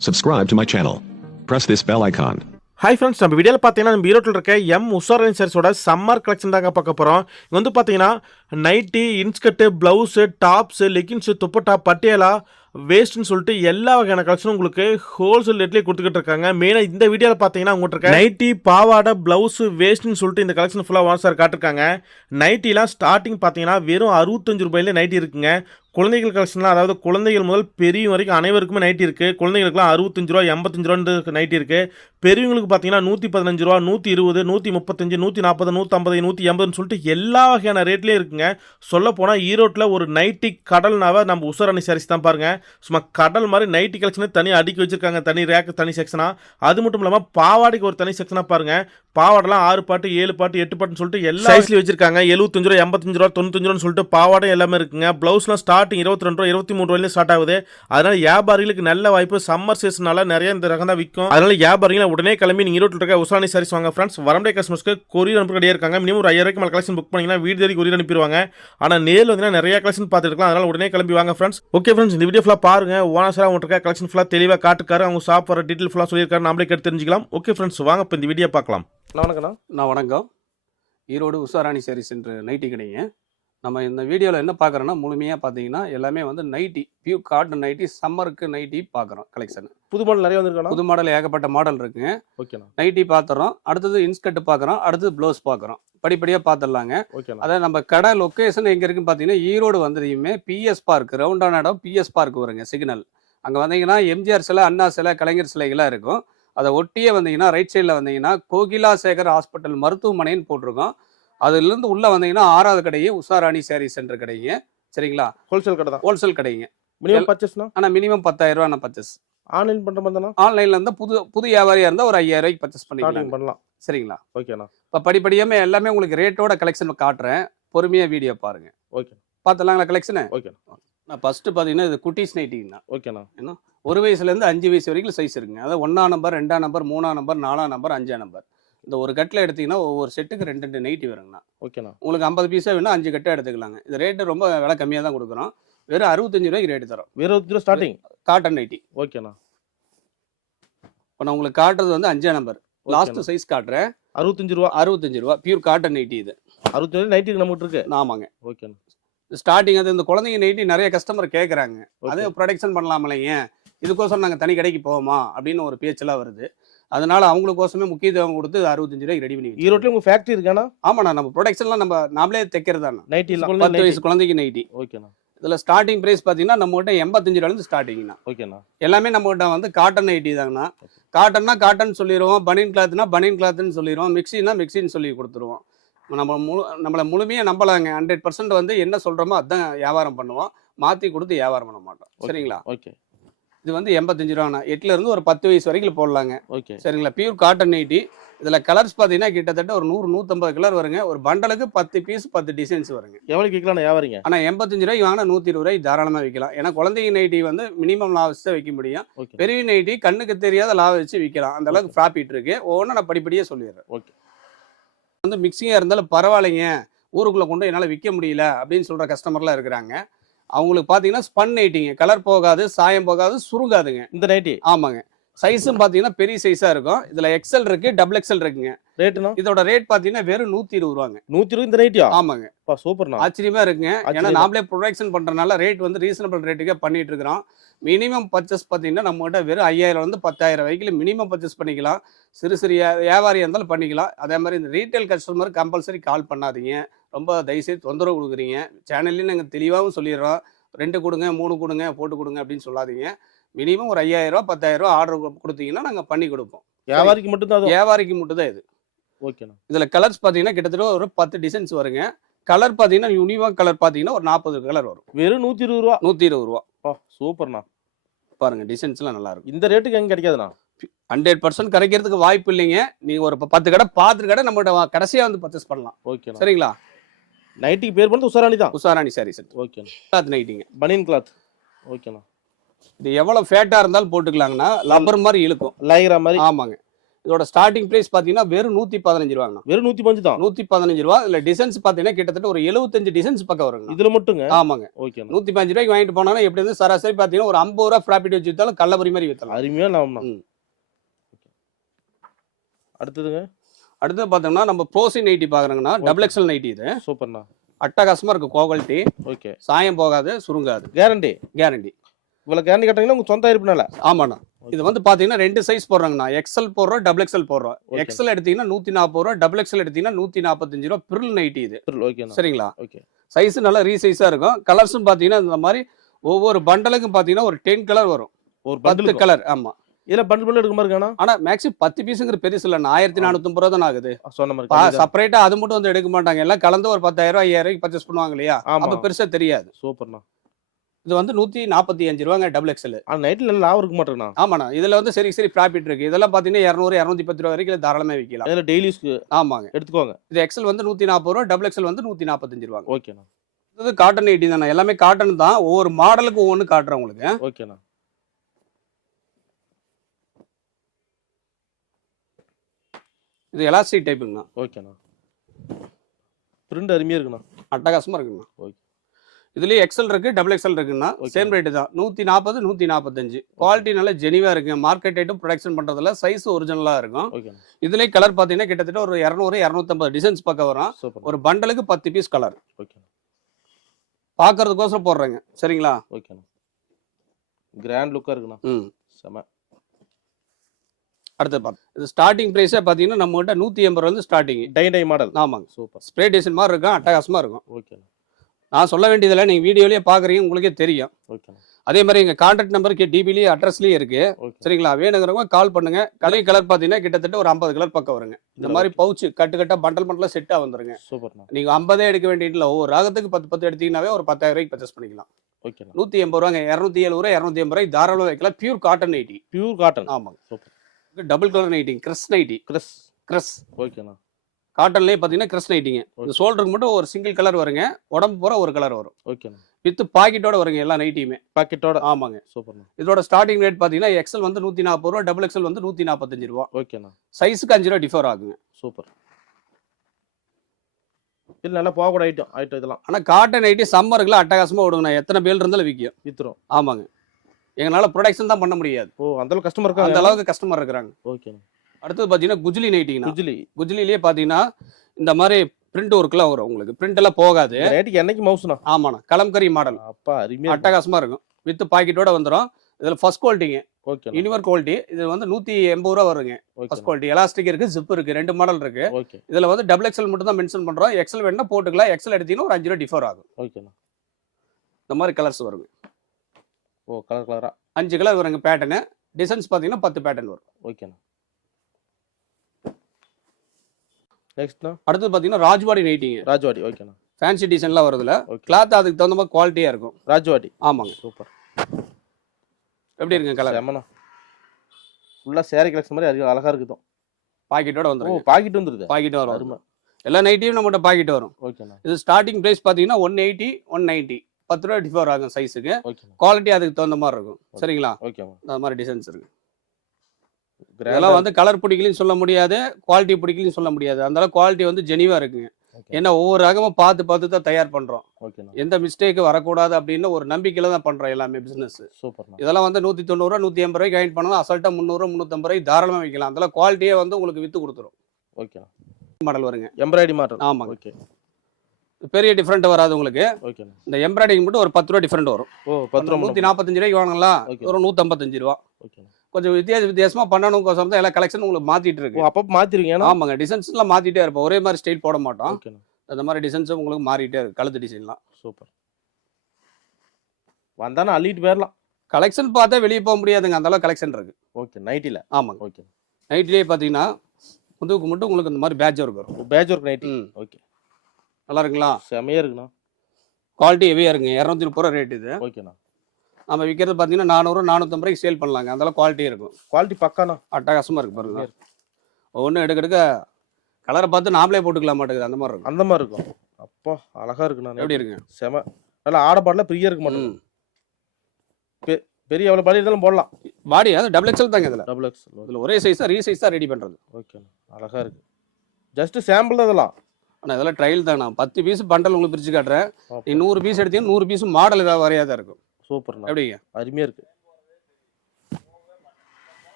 Subscribe to my channel. Press this bell icon. Hi friends நம்ம வீடியோவில் பார்த்தீங்கன்னா நம்ம ஈரோட்டில் இருக்க எம் உஷாரன் சாரீஸோட சம்மர் கலெக்ஷன் தாங்க பார்க்க போகிறோம் இங்கே வந்து பார்த்தீங்கன்னா nighty inskirt blouse tops leggings dupatta Patiala வேஸ்ட்னு சொல்லிட்டு எல்லா வகையான கலெக்ஷனும் உங்களுக்கு ஹோல்சேல் ரேட்லேயே கொடுத்துக்கிட்டு இருக்காங்க மெயினாக இந்த வீடியோவில் பார்த்தீங்கன்னா உங்கள்கிட்ட இருக்க நைட்டி பாவாடை ப்ளவுஸு வேஸ்ட்னு சொல்லிட்டு இந்த கலெக்ஷன் ஃபுல்லாக ஒன் சார் காட்டிருக்காங்க நைட்டிலாம் ஸ்டார்டிங் பார்த்தீங்கன்னா வெறும் அறுபத்தஞ்சு ரூபாயிலே நைட்டி இருக்குங்க குழந்தைகள் கலெக்ஷன்லாம் அதாவது குழந்தைகள் முதல் பெரிய வரைக்கும் அனைவருக்குமே நைட்டி இருக்குது குழந்தைகளுக்குலாம் அறுபத்தஞ்சு ரூபா எண்பத்தஞ்சு ரூபா நைட்டி இருக்குது பெரியவங்களுக்கு பார்த்தீங்கன்னா நூற்றி பதினஞ்சு ரூபா நூற்றி இருபது நூற்றி முப்பத்தஞ்சு நூற்றி நாற்பது நூற்றம்பது நூற்றி எண்பதுன்னு சொல்லிட்டு எல்லா வகையான ரேட்லேயும் இருக்குங்க. சொல்லப்போனால் ஈரோட்டில் ஒரு நைட்டி கடல்னாவே நம்ம உசரணி சாரீஸ் தான் பாருங்க. சும்மா கடல் மாதிரி நைட்டி கலெக்ஷனே தனி அடுக்கி வச்சிருக்காங்க தனி ரேக்கு தனி செக்ஷனாக அது மட்டும் இல்லாமல் பாவாடைக்கு ஒரு தனி செக்ஷனாக பாருங்கள் பாவாடெல்லாம் ஆறு பாட்டு ஏழு பாட்டு எட்டு பாட்டுன்னு சொல்லிட்டு எல்லா சைஸ்லையும் வச்சிருக்காங்க. எழுபத்தஞ்சு ரூபா எண்பத்தஞ்சு ரூபா தொண்ணூத்தஞ்சு ரூபான்னு சொல்லிட்டு பாவாடை எல்லாமே இருக்குங்க. ப்ளவுஸ்லாம் ஸ்டார்டிங் இருபத்தி ரெண்டு ரூபா இருபத்தி மூணு ரூபாயிலே ஸ்டார்ட் ஆகுது. அதனால வியாபாரிகளுக்கு நல்ல வாய்ப்பு. சம்மர் சீசனால நிறைய இந்த ரகம் தான் விற்கும். அதனால வியாபாரிகளை உடனே கிளம்பி நீங்க ஈரோட்டில் இருக்க உசானி சாரீஸ் வாங்க. ஃப்ரெண்ட்ஸ் வரம்பே கஸ்டமர்ஸ்க்கு கொரியர் அனுப்ப கிடையாது இருக்காங்க. மினிமம் ஒரு ஐயாயிரம் மேலே கலெக்ஷன் புக் பண்ணீங்கன்னா வீடு தேடி கொரியர் அனுப்பிடுவாங்க. ஆனால் நேரில் வந்து நிறைய கலெக்ஷன் பார்த்துட்டு இருக்கலாம் அதனால உடனே கிளம்பி வாங்க ஃப்ரெண்ட்ஸ் ஓகே ஃப்ரெண்ட்ஸ் இந்த வீடியோ ஃபுல்லாக பாருங்க. ஓனர்ஸாக உங்கள்கிட்ட இருக்க கலெக்ஷன் ஃபுல்லாக தெளிவாக காட்டுக்காரு. அவங்க ஷாப் வர டீட்டெயில் ஃபுல்லாக சொல்லியிருக்காரு. நம்மளே கேட்டு தெரிஞ்சுக்கலாம். ஓகே ஃப்ரெண்ட்ஸ் வாங்க இப்போ இந்த வீடியோ பார்க்கலாம். வணக்கண்ணா நான் வணக்கம். ஈரோடு உஷாராணி சாரீஸ் என்ற நைட்டி கடைங்க. நம்ம இந்த வீடியோவில் என்ன பார்க்குறோன்னா முழுமையாக பார்த்தீங்கன்னா எல்லாமே வந்து நைட்டி பியூ காட்டன் நைட்டி சம்மருக்கு நைட்டி பார்க்குறோம் கலெக்ஷன் புது மாடல் நிறைய வந்திருக்காண்ணா. புது மாடல் ஏகப்பட்ட மாடல் இருக்குங்க ஓகேண்ணா நைட்டி பார்த்துறோம். அடுத்தது இன்ஸ்கர்ட் பார்க்குறோம். அடுத்தது ப்ளவுஸ் பார்க்குறோம். படிப்படியாக பார்த்துடலாங்க. ஓகேண்ணா அதாவது நம்ம கடை லொக்கேஷன் எங்கே இருக்குன்னு பார்த்தீங்கன்னா ஈரோடு வந்துடையுமே பிஎஸ் பார்க் ரவுண்டான இடம் பிஎஸ் பார்க் வருங்க சிக்னல் அங்கே வந்தீங்கன்னா எம்ஜிஆர் சிலை அண்ணா சிலை கலைஞர் சிலைகளாக இருக்கும். அதை ஒட்டியே வந்தீங்கன்னா ரைட் சைடில் வந்தீங்கன்னா கோகிலா சேகர் ஹாஸ்பிட்டல் மருத்துவமனைன்னு போட்டிருக்கோம். அதுலேருந்து உள்ளே வந்தீங்கன்னா ஆறாவது கடையே உஷாராணி சாரி சென்டர் கடைங்க. சரிங்களா? ஹோல்சேல் கடை தான். ஹோல்சேல் கடைங்க. மினிமம் பர்ச்சேஸ்னா ஆனால் மினிமம் பத்தாயிரம் ரூபா நான் பர்ச்சேஸ் ஆன்லைன் பண்ணுற மாதிரி ஆன்லைனில் இருந்தால் புது புது வியாபாரியாக இருந்தால் ஒரு ஐயாயிரம் ரூபாய்க்கு பர்ச்சேஸ் பண்ணிக்கலாம். பண்ணலாம். சரிங்களா? ஓகேண்ணா இப்போ படிப்படியாமே எல்லாமே உங்களுக்கு ரேட்டோட கலெக்ஷன் காட்டுறேன். பொறுமையாக வீடியோ பாருங்க. ஓகே பார்த்துலாங்களா கலெக்ஷனு ஓகேண்ணா நான் ஃபர்ஸ்ட் பார்த்தீங்கன்னா இது குட்டீஸ் நைட்டிங்கண்ணா ஓகேண்ணா. ஒரு வயசுலேருந்து அஞ்சு வயசு வரைக்கும் சைஸ் இருக்குங்க. அதாவது ஒன்றாம் நம்பர் ரெண்டாம் நம்பர் மூணாம் நம்பர் நாலாம் நம்பர் அஞ்சாம் நம்பர் இந்த ஒரு கட்டில் எடுத்தீங்கன்னா ஒவ்வொரு செட்டுக்கு ரெண்டு ரெண்டு நைட்டி வருங்கண்ணா ஓகேண்ணா. உங்களுக்கு ஐம்பது பீஸாக வேணும் அஞ்சு கட்டாக எடுத்துக்கலாங்க. இந்த ரேட்டு ரொம்ப விலை கம்மியாக தான் கொடுக்குறோம். வெறும் அறுபத்தஞ்சு ரூபாய்க்கு ரேட்டு தரோம். இருபது ரூபா ஸ்டார்டிங் காட்டன் நைட்டி ஓகேண்ணா. இப்போ நான் உங்களுக்கு காட்டுறது வந்து அஞ்சாம் நம்பர் லாஸ்ட் சைஸ் காட்டுறேன். அறுபத்தஞ்சு ரூபா? அறுபத்தஞ்சு ரூபா. பியூர் காட்டன் நைட்டி இது. அறுபத்தஞ்சு நைட்டு நம்மகிட்ட இருக்கு ஆமாங்க. ஓகேண்ணா. ஸ்டார்டிங் அது இந்த குழந்தைங்க நைட்டி நிறைய கஸ்டமர் கேட்குறாங்க அது ப்ரொடக்ஷன் பண்ணலாமலைங்க இதுக்கோசரம் நாங்கள் தனி கடைக்கு போவோமா? அப்படின்னு ஒரு பேச்செல்லாம் வருது. அதனால அவங்களுக்கோசமே முக்கியத்துவம் கொடுத்து அறுபத்தஞ்சு ரூபாய்க்கு ரெடி பண்ணி வச்சிருக்கோம். ஈரோட்ல உங்க ஃபேக்டரி இருக்காண்ணா ஆமாண்ணா நம்ம ப்ரொடக்ஷன்லாம் நம்ம நாமளே தைக்கிறதாண்ணா. நைட்டி பத்து வயசு குழந்தைக்கு நைட்டி ஓகேண்ணா இதில் ஸ்டார்டிங் ப்ரைஸ் பார்த்தீங்கன்னா நம்மகிட்ட எண்பத்தஞ்சு ரூபாயிலேருந்து ஸ்டார்டிங்ண்ணா ஓகேண்ணா எல்லாமே நம்மகிட்ட வந்து காட்டன் நைட்டி தாங்கண்ணா. காட்டன்னா காட்டன் சொல்லிடுவோம் பனியன் கிளாத்னா பனியன் கிளாத்னு சொல்லிடுவோம் மிக்ஸினா மிக்ஸின்னு சொல்லி கொடுத்துருவோம். நம்ம முழு நம்மளை முழுமையாக நம்பலாங்க. ஹண்ட்ரட் பர்சன்ட் வந்து என்ன சொல்கிறோமோ அதான் வியாபாரம் பண்ணுவோம். மாற்றி கொடுத்து வியாபாரம் பண்ண மாட்டோம். சரிங்களா? ஓகே. இது வந்து எண்பத்தஞ்சு ரூபாண்ணா. எட்டுல இருந்து ஒரு பத்து வயசு வரைக்கும் போடலாங்க. ஓகே. சரிங்களா? பியூர் காட்டன் நைட்டி இதில் கலர்ஸ் பார்த்தீங்கன்னா கிட்டத்தட்ட ஒரு நூறு நூற்றம்பது கலர் வருங்க. ஒரு பண்டலுக்கு பத்து பீஸ் பத்து டிசைன்ஸ் வருங்க. எவ்வளவு கேட்கலாம் வியாபாரிங்க? ஆனால் எண்பத்தஞ்சு ரூபாய்க்கு வாங்கினா நூற்றி இருபது ரூபாய்க்கு தாராளமாக விற்கலாம். ஏன்னா குழந்தைங்க நைட்டி வந்து மினிமம் வச்சு தான் விற்க முடியும். பெரிய நைட்டி கண்ணுக்கு தெரியாத லாபம் வச்சு விற்கலாம். அந்த அளவுக்கு ப்ராஃபிட் இருக்கு. ஒவ்வொன்றும் நான் படிப்படியாக சொல்லிடுறேன். ஓகே. வந்து மிக்சிங்காக இருந்தாலும் பரவாயில்லைங்க. ஊருக்குள்ளே கொண்டு என்னால் விற்க முடியல அப்படின்னு சொல்கிற கஸ்டமர்லாம் இருக்கிறாங்க. அவங்களுக்கு பார்த்தீங்கன்னா ஸ்பன் நைட்டிங்க கலர் போகாது சாயம் போகாது சுருங்காதுங்க. இந்த நைட்டி ஆமாங்க. சைஸும் பார்த்தீங்கன்னா பெரிய சைஸாக இருக்கும். இதில் எக்ஸல் இருக்கு டபுள் எக்ஸல் இருக்குங்க. ரேட்டுனா இதோட ரேட் பார்த்தீங்கன்னா வெறும் நூற்றி இருபது ரூபாங்க. நூத்தி இருபது இந்த நைட்டியா ஆமாங்க. பா சூப்பர்ண்ணா ஆச்சரியமா இருக்குங்க. ஏன்னா. நாமளே ப்ரொடக்ஷன் பண்றதுனால ரேட் வந்து ரீசனபிள் ரேட்டுக்கே பண்ணிட்டு இருக்கிறோம். மினிமம் பர்ச்சேஸ் பார்த்தீங்கன்னா நம்மகிட்ட வெறும் ஐயாயிரம் வந்து பத்தாயிரம் வரைக்கும் மினிமம் பர்ச்சேஸ் பண்ணிக்கலாம். சிறு சிறு வியா- வியாபாரியா இருந்தாலும் பண்ணிக்கலாம். அதே மாதிரி இந்த ரீட்டைல் கஸ்டமர் கம்பல்சரி கால் பண்ணாதீங்க. ரொம்ப தயவுசெய்து தொந்தரவு கொடுக்குறீங்க. சேனல்லையும் நாங்கள் தெளிவாகவும் சொல்லிடுறோம். ரெண்டு கொடுங்க மூணு கொடுங்க போட்டு கொடுங்க அப்படின்னு சொல்லாதீங்க. மினிமம் ஒரு ஐயாயிரம் ரூபா பத்தாயிரம் ரூபா ஆர்டர் கொடுத்தீங்கன்னா நாங்கள் பண்ணி கொடுப்போம். வியாபாரிக்கு மட்டும் தான் அது? வியாபாரிக்கு மட்டும் தான் இது. ஓகேண்ணா. இதில் கலர்ஸ் பார்த்தீங்கன்னா கிட்டத்தட்ட ஒரு பத்து டிசைன்ஸ் வருங்க. கலர் பார்த்தீங்கன்னா யூனிவாக் கலர் பார்த்தீங்கன்னா ஒரு நாற்பது கலர் வரும். வெறும் நூத்தி இருபது ரூபா? நூற்றி இருபது ரூபா சூப்பர்ண்ணா. பாருங்க டிசைன்ஸ்லாம் நல்லா இருக்கும். இந்த ரேட்டுக்கு எங்க கிடைக்காதுண்ணா? ஹண்ட்ரட் பர்சன்ட் கிடைக்கிறதுக்கு வாய்ப்பு இல்லைங்க. நீங்க ஒரு பத்து கடை பார்த்துட்டு கடை நம்மகிட்ட கடைசியா வந்து பர்ச்சேஸ் பண்ணலாம். ஓகேண்ணா. சரிங்களா? நைட்டிக்கு பேர் பண்ணது உசாராணி தான். உஷாராணி சாரி செட் ஓகேண்ணா. கிளாத் நைட்டிங்க பனியன் கிளாத் ஓகேண்ணா. இது எவ்வளவு ஃபேட்டா இருந்தாலும் போட்டுக்கலாங்கன்னா லப்பர் மாதிரி இழுக்கும். லைகிரா மாதிரி? ஆமாங்க. இதோட ஸ்டார்டிங் பிரைஸ் பாத்தீங்கன்னா வெறும் நூத்தி பதினஞ்சு ரூபாங்கண்ணா. வெறும் நூத்தி பஞ்சு தான்? நூத்தி பதினஞ்சு ரூபா. இதுல டிசைன்ஸ் பாத்தீங்கன்னா கிட்டத்தட்ட ஒரு எழுபத்தஞ்சு டிசைன்ஸ் பக்கம் வருங்க இதுல மட்டுங்க? ஆமாங்க. ஓகேண்ணா நூத்தி பதினஞ்சு ரூபாய்க்கு வாங்கிட்டு போனா எப்படி இருந்து சராசரி பாத்தீங்கன்னா ஒரு ஐம்பது ரூபா ப்ராஃபிட் வச்சு வித்தாலும் கள்ளபரி மாதிரி வித்தலாம். அருமையா லாபம்ண்ணா. ம். அடுத்ததுங்க? அடுத்து பார்த்தோம்னா நம்ம ப்ரோசி நைட்டி பாக்குறாங்கன்னா டபுள் எக்ஸல் நைட்டி இது. சூப்பர்ண்ணா. அட்டகாசமா இருக்கு குவாலிட்டி ஓகே சாயம் போகாது சுருங்காது. கேரண்டி கேரண்டி இவ்வளவு கேரண்டி கட்டிங்கன்னா உங்க சொந்த இருப்புனால ஆமாண்ணா. இது வந்து பாத்தீங்கன்னா ரெண்டு சைஸ் போடுறாங்கண்ணா. எக்ஸல் போடுறோம் டபுள் எக்ஸல் போடுறோம். எக்ஸல் எடுத்தீங்கன்னா நூத்தி நாற்பது ரூபா டபுள் எக்ஸல் எடுத்தீங்கன்னா நூத்தி நாற்பத்தஞ்சு ரூபா பிரில் நைட்டி இது. ஓகேண்ணா சரிங்களா? ஓகே சைஸ் நல்லா ரீசைஸா இருக்கும். கலர்ஸும் பாத்தீங்கன்னா இந்த மாதிரி ஒவ்வொரு பண்டலுக்கும் பாத்தீங்கன்னா ஒரு டென் கலர் வரும். ஒரு பத்து கலர் ஆமா. இதுல பண்டில் பண்டில் எடுக்க மாதிரி ஆனா மேக்ஸிமம் பத்து பீஸுங்கிற பெருசு இல்ல ஆயிரத்தி நானூத்தி ரூபா தான் ஆகுது. சொன்ன மாதிரி. செப்பரேட்டா அது மட்டும் வந்து எடுக்க மாட்டாங்க. எல்லாம் கலந்து ஒரு பத்தாயிரம் ரூபாய் ஐயாயிரம் பர்ச்சேஸ் பண்ணுவாங்க இல்லையா? அப்ப பெருசா தெரியாது. சூப்பர்ண்ணா. இது வந்து நூத்தி நாற்பத்தி அஞ்சு ரூபாங்க டபுள் எக்ஸல் ஆனா நைட்ல நல்லா லாபம் இருக்க மாட்டேங்கண்ணா. ஆமாண்ணா. இதுல வந்து சரி சரி ப்ராஃபிட் இருக்கு. இதெல்லாம் பாத்தீங்கன்னா இரநூறு இரநூத்தி பத்து ரூபா வரைக்கும் தாராளமா விற்கலாம் இதுல டெய்லிஸ்க்கு ஆமாங்க. எடுத்துக்கோங்க. இது எக்ஸல் வந்து நூத்தி நாற்பது ரூபா டபுள் எக்ஸல் வந்து நூத்தி நாற்பத்தஞ்சு ரூபாங்க. ஓகேண்ணா. இது காட்டன் ஐட்டி தானே எல்லாமே காட்டன் தான். ஒவ்வொரு மாடலுக்கு ஒவ்வொன்று காட்டுறேன் உங்களுக்கு. ஓகேண்ணா. இது எலாஸ்டிக் டைப்புங்கண்ணா ஓகேண்ணா. பிரிண்ட் அருமையா இருக்குண்ணா. அட்டகாசமா இருக்குங்கண்ணா Okay. இதுலயே எக்ஸல் இருக்கு டபுள் எக்ஸல் இருக்குன்னா. சேம் ரேட்டு தான். நூத்தி நாற்பது நூத்தி நாற்பத்தஞ்சு குவாலிட்டி நல்ல ஜெனிவா இருக்கு. மார்க்கெட் ஐட்டும் ப்ரொடக்ஷன் பண்றதுல சைஸ் ஒரிஜினலா இருக்கும். இதுலயே கலர் பாத்தீங்கன்னா கிட்டத்தட்ட ஒரு இரநூறு இரநூத்தம்பது டிசைன்ஸ் பக்கம் வரும். ஒரு பண்டலுக்கு பத்து பீஸ் கலர் ஓகேண்ணா பாக்குறதுக்கோசரம் போடுறேங்க. சரிங்களா? ஓகேண்ணா கிராண்ட் லுக்கா இருக்குண்ணா. ம். செம. அடுத்து பார்த்து இது ஸ்டார்டிங் ப்ரைஸே பார்த்தீங்கன்னா நம்ம கிட்ட நூற்றி எண்பது ரூபா வந்து ஸ்டார்டிங் டை டை மாடல் ஆமாங்க. சூப்பர் ஸ்ப்ரே டிசைன் மாதிரி இருக்கும் அட்டகாசமாக இருக்கும். ஓகேண்ணா நான் சொல்ல வேண்டியதில்லை. நீங்கள் வீடியோலேயே பார்க்குறீங்க உங்களுக்கே தெரியும். அதே மாதிரி எங்கள் கான்டாக்ட் நம்பருக்கு டிபிலேயே அட்ரஸ்லேயே இருக்கு. ஓகே. சரிங்களா? வேணுங்கிறவங்க கால் பண்ணுங்க. கடை கலர் பார்த்தீங்கன்னா கிட்டத்தட்ட ஒரு ஐம்பது கலர் பக்கம் வருங்க. இந்த மாதிரி பவுச்சு கட்டு கட்டா பண்டல் பண்டலாக செட்டாக வந்துருங்க. சூப்பர்ண்ணா நீங்கள் ஐம்பதே எடுக்க வேண்டியதில்லை. ஒவ்வொரு ராகத்துக்கு பத்து பத்து எடுத்தீங்கன்னாவே ஒரு பத்தாயிரம் ரூபாய்க்கு பர்ச்சேஸ் பண்ணிக்கலாம். ஓகேண்ணா நூற்றி எண்பது ரூபாங்க. இரநூத்தி ஏழு ரூபா இரநூத்தி எண்பது ரூபாய் தாராளமாக வைக்கலாம். Pure cotton nighty pure cotton ஆமாங்க. சூப்பர் டபுள் கலர் நைட்டி கிறிஸ் நைட்டி கிறிஸ் கிறிஸ் ஓகேண்ணா காட்டன்லேயே பார்த்தீங்கன்னா கிறிஸ் நைட்டிங்க இந்த ஷோல்டருக்கு மட்டும் ஒரு சிங்கிள் கலர் வருங்க. உடம்பு பூரா ஒரு கலர் வரும். ஓகேண்ணா வித் பாக்கெட்டோட வருங்க எல்லா நைட்டியுமே பாக்கெட்டோட ஆமாங்க. சூப்பர்ண்ணா இதோட ஸ்டார்டிங் ரேட் பார்த்தீங்கன்னா எக்ஸல் வந்து நூற்றி நாற்பது ரூபா டபுள் எக்ஸல் வந்து நூற்றி நாற்பத்தஞ்சு ரூபா ஓகேண்ணா சைஸுக்கு அஞ்சு ரூபா டிஃபர் ஆகுங்க. சூப்பர் இது நல்லா போகக்கூட ஐட்டம் ஐட்டம் இதெல்லாம். ஆனால் காட்டன் நைட்டி சம்மருக்குலாம் அட்டகாசமாக விடுங்கண்ணா எத்தனை பேர் இருந்தாலும் விற்கும் வித்துரும். ஆமாங்க. எங்களால் ப்ரொடக்ஷன் தான் பண்ண முடியாது. ஓ அந்த அளவுக்கு கஸ்டமர் அந்த இருக்காங்க அளவுக்கு கஸ்டமர் இருக்கிறாங்க. ஓகேண்ணா அடுத்தது பார்த்தீங்கன்னா குஜ்லி நைட்டிங்கண்ணா குஜிலி. குஜ்லிலேயே பார்த்தீங்கன்னா இந்த மாதிரி பிரிண்ட் ஒர்க்லாம் வரும் உங்களுக்கு. பிரிண்ட் எல்லாம் போகாது. ரேட்டுக்கு என்னைக்கு மவுஸ்ண்ணா ஆமாண்ணா. கலம்கரி மாடல் அப்பா அருமையா இருக்கு. அட்டகாசமா இருக்கும். வித் பாக்கெட்டோட வந்துடும் இதில் ஃபர்ஸ்ட் குவாலிட்டிங்க ஓகேண்ணா யூனிவர் குவாலிட்டி இது வந்து நூத்தி எண்பது ரூபா வருங்க. ஃபர்ஸ்ட் ஓகே குவாலிட்டி எலாஸ்டிக் இருக்கு ஜிப் இருக்கு ரெண்டு மாடல் இருக்கு. ஓகே இதுல வந்து டபுள் எக்ஸல் மட்டும் தான் மென்ஷன் பண்றோம். எக்ஸல் வேணா போட்டுக்கலாம். எக்ஸல் எடுத்தீங்கன்னா ஒரு அஞ்சு ரூபா டிஃபர் ஆகும். ஓகேண்ணா இந்த மாதிரி கலர்ஸ் வருங்க. ஓ கலர் கலரா அஞ்சு கலர் வருங்க பேட்டர்னு டிசைன்ஸ் பாத்தீங்கன்னா பத்து பேட்டர்ன் வரும். ஓகேண்ணா நெக்ஸ்ட்ண்ணா அடுத்து பாத்தீங்கன்னா ராஜ்வாடி நைட்டிங்க. ராஜவாடி ஓகேண்ணா ஃபேன்சி டிசைன்லாம் வருதுல ஓகே கிளாத் அதுக்கு தகுந்த மாதிரி குவாலிட்டியா இருக்கும். ராஜவாடி? ஆமாங்க. சூப்பர். எப்படி இருக்குங்க கலர் செம்மண்ணா. ஃபுல்லா சேரீ கலெக்ஷன் மாதிரி அது அழகா இருக்குது. பாக்கெட்டோட ஓ வந்துரும் பாக்கெட் வந்துருது. பாக்கெட் வரும். அருமை. எல்லா நைட்டியும் நம்மகிட்ட பாக்கெட் வரும். ஓகேண்ணா இது ஸ்டார்டிங் பிரைஸ் பாத்தீங்கன்னா ஒன் எயிட்டி ஒன் நைன்ட்டி பத்து ரூபா டிஃபர் ஆகும் சைஸுக்கு குவாலிட்டி அதுக்கு தகுந்த மாதிரி இருக்கும். சரிங்களா? ஓகேம்மா அந்த மாதிரி டிசைன்ஸ் இருக்கு. கிராண்டா இதெல்லாம் வந்து கலர் பிடிக்கலன்னு சொல்ல முடியாது குவாலிட்டி பிடிக்கலன்னு சொல்ல முடியாது. அளவுக்கு குவாலிட்டி வந்து ஜெனிவா இருக்குங்க. ஓகே ஏன்னா ஒவ்வொரு ரகமும் பார்த்து பார்த்து தான் தயார் பண்றோம். எந்த மிஸ்டேக் வரக்கூடாது அப்படின்னு ஒரு நம்பிக்கையில தான் பண்றோம் எல்லாமே பிசினஸ் சூப்பர்ண்ணா இதெல்லாம் வந்து நூத்தி தொண்ணூறுரூவா நூத்தி எண்பது ரூபாய்க்கு வாங்கிட்டு பண்ணலாம் அசல்ட்டா முந்நூறு முந்நூத்தம்பது ரூபாய்க்கு தாராளமா வைக்கலாம். அதெல்லாம் குவாலிட்டியே வந்து உங்களுக்கு வித்து கொடுத்துரும். ஓகேண்ணா மாடல் வருங்க. Embroidery model. ஆமாங்க. ஓகே பெரிய டிஃப்ரெண்ட் வராது உங்களுக்கு. இந்த எம்ப்ராய்டிங் மட்டும் ஒரு பத்து ரூபா டிஃப்ரெண்ட் வரும். ஓ பத்து ரூபா நூத்தி நாற்பத்தஞ்சு ரூபாய்க்கு வாங்கலாம். ஓகே ஒரு நூத்தம்பத்தஞ்சு ரூபா. ஓகேண்ணா கொஞ்சம் வித்தியாச வித்தியாசமா பண்ணணும் கோசம் தான் எல்லா கலெக்ஷன் உங்களுக்கு மாத்திட்டு ஓ இருக்கு அப்பப்போ மாத்திருக்கீங்க ஆமாங்க டிசைன்ஸ் எல்லாம் மாத்திட்டே இருப்போம். ஒரே மாதிரி ஸ்டைல் போட மாட்டோம். அந்த மாதிரி டிசைன்ஸும் உங்களுக்கு மாறிட்டே இருக்கு கழுத்து டிசைன்லாம் சூப்பர். வந்தானா அள்ளிட்டு போயிடலாம் கலெக்ஷன் பார்த்தா வெளியே போக முடியாதுங்க அந்த அளவுக்கு கலெக்ஷன் இருக்கு. ஓகே நைட்டில ஆமாங்க. ஓகே. நைட்லேயே பார்த்தீங்கன்னா முதுகுக்கு மட்டும் உங்களுக்கு இந்த மாதிரி பேட்ச் ஒர்க் வரும். Patch work nighty okay. நல்லா இருக்குங்களா? செமையா இருக்குண்ணா. குவாலிட்டி ஹெவியாக இருக்குங்க. இரநூத்தி முப்பது ரூபா ரேட் இது. ஓகேண்ணா. நம்ம விற்கிறது பார்த்தீங்கன்னா நானூறு நானூற்றம்பது ரூபாய்க்கு சேல் பண்ணலாங்க. அந்த அளவுக்கு குவாலிட்டி இருக்கும். குவாலிட்டி பக்காண்ணா? அட்டகாசமாக இருக்கு பாருங்க. ஒவ்வொன்றும் எடுக்க எடுக்க கலரை பார்த்து நாமளே போட்டுக்கலாம் மாட்டேங்குது. அந்த மாதிரி இருக்கும். அந்த மாதிரி இருக்கும். அப்பா அழகா இருக்குண்ணா எப்படி இருக்குங்க? செம. நல்லா ஆடப்பாடல பிரியா இருக்க மாட்டேன் ம். பெரிய எவ்வளோ பாடி இருந்தாலும் போடலாம். பாடி அது டபுள் எக்ஸல் தாங்க இதில். டபுள் எக்ஸ் இதில் ஒரே சைஸ் தான் ரீசைஸ் தான் ரெடி பண்ணுறது ஓகேண்ணா அழகா இருக்கு. ஜஸ்ட் சாம்பிள் தான் இதெல்லாம். ஆனால் இதெல்லாம் ட்ரையல் தான் நான் பத்து பீஸ் பண்டல் உங்களுக்கு பிரித்து காட்டுறேன். நீ நூறு பீஸ் எடுத்தீங்கன்னா நூறு பீஸ் மாடல் ஏதாவது வரையாக தான் இருக்கும். சூப்பர்ண்ணா. எப்படிங்க? அருமையா இருக்கு.